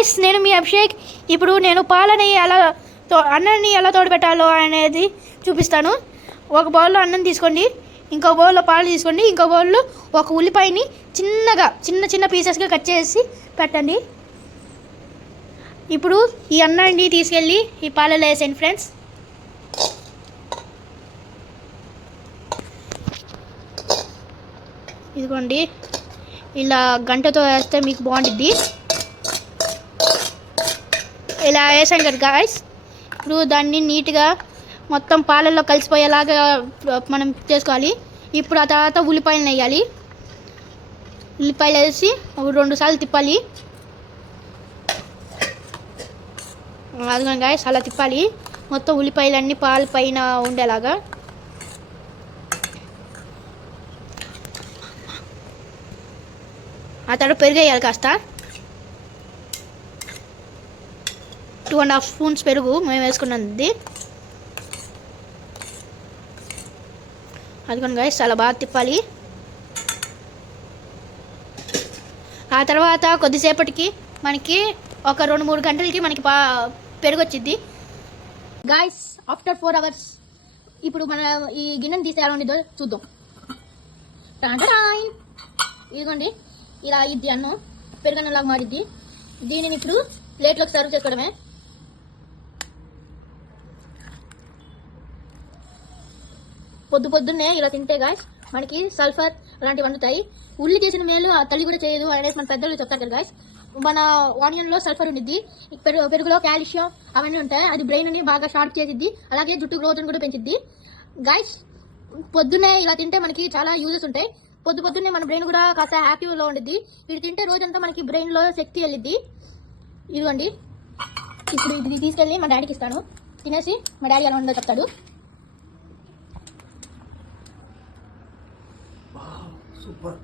Guys, నేను మీ అభిషేక్. ఇప్పుడు నేను పాలని ఎలా అన్నాన్ని ఎలా తోడబెట్టాలో అనేది చూపిస్తాను. ఒక బౌల్లో అన్నం తీసుకోండి, ఇంకో బౌల్లో పాలు తీసుకోండి, ఇంకో బౌల్లో ఒక ఉల్లిపాయని చిన్నగా చిన్న పీసెస్గా కట్ చేసి పెట్టండి. ఇప్పుడు ఈ అన్నాన్ని తీసుకెళ్ళి ఈ పాలలో వేసేయండి ఫ్రెండ్స్. ఇదిగోండి, ఇలా గంటతో వేస్తే మీకు బాగుంటుంది. ఇలా వేసాం కదా గాయ్స్. ఇప్పుడు దాన్ని నీట్గా మొత్తం పాలల్లో కలిసిపోయేలాగా మనం చేసుకోవాలి. ఇప్పుడు ఆ తర్వాత ఉల్లిపాయలు వేయాలి. ఉల్లిపాయలు వేసి ఒక 2 సార్లు తిప్పాలి. అదిగోండి గాయ్స్, అలా తిప్పాలి మొత్తం ఉల్లిపాయలన్నీ పాల పైన ఉండేలాగా. ఆ తర్వాత పెరుగు వేయాలి కాస్త. 2.5 స్పూన్స్ పెరుగు మేము వేసుకున్నది. అదిగోండి గాయ్స్, చాలా బాగా తిప్పాలి. ఆ తర్వాత కొద్దిసేపటికి మనకి ఒక 2-3 గంటలకి మనకి పెరుగు వచ్చింది గాయ్స్. ఆఫ్టర్ 4 అవర్స్ ఇప్పుడు మన ఈ గిన్నెని తీసి ఎలా ఉండిద్దో చూద్దాం. ఇదిగోండి, ఇలా ఇద్ది అన్నం పెరుగన్నంలాగా మారిద్ది. దీనిని ఇప్పుడు ప్లేట్లోకి సర్వ్ చేసుకోవడమే. పొద్దున్నే ఇలా తింటే గాయ్స్ మనకి సల్ఫర్ అలాంటివి అందుతాయి. ఉల్లి చేసిన మేలు ఆ తల్లి కూడా చేయదు అనేసి మన పెద్దలు చెప్తారు కదా గాయ్స్. మన ఆనియన్లో సల్ఫర్ ఉండిద్ది, పెరుగులో కాల్షియం అవన్నీ ఉంటాయి. అది బ్రెయిన్ని బాగా షార్ప్ చేసిద్ది, అలాగే జుట్టు గ్రోత్ని కూడా పెంచిద్ది గాయ్స్. పొద్దున్నే ఇలా తింటే మనకి చాలా యూజెస్ ఉంటాయి. పొద్దున్నే మన బ్రెయిన్ కూడా కాస్త యాక్టివ్లో ఉండిద్ది. ఇది తింటే రోజంతా మనకి బ్రెయిన్లో శక్తి వెళ్ళిద్ది. ఇదిగోండి, ఇప్పుడు ఇది తీసుకెళ్ళి మా డాడీకి ఇస్తాను. తినేసి మా డాడీ ఎలా ఉందో చెప్తాడు. సూపర్.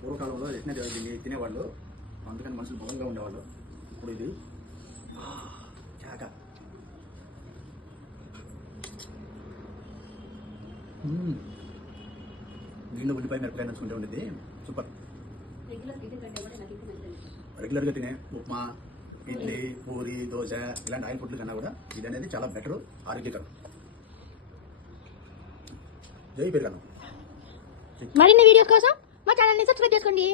పూర్వకాలంలో యజ్ఞ దీన్ని తినేవాళ్ళు, అందుకని మనుషులు బలంగా ఉండేవాళ్ళు. ఇప్పుడు ఇది చాక దీంట్లో ఉల్లిపాయ మిరపకాయ నచ్చుకుంటే ఉండేది. సూపర్. రెగ్యులర్గా తినే ఉప్మా, ఇడ్లీ, పూరి, దోశ ఇలాంటి ఆయిల్ ఫుడ్ల కన్నా కూడా ఇది అనేది చాలా బెటర్, ఆరోగ్యకరం. జై పెరుగన్నం. మరిన్ని వీడియోస్ కోసం మా ఛానల్ని సబ్స్క్రైబ్ చేసుకోండి.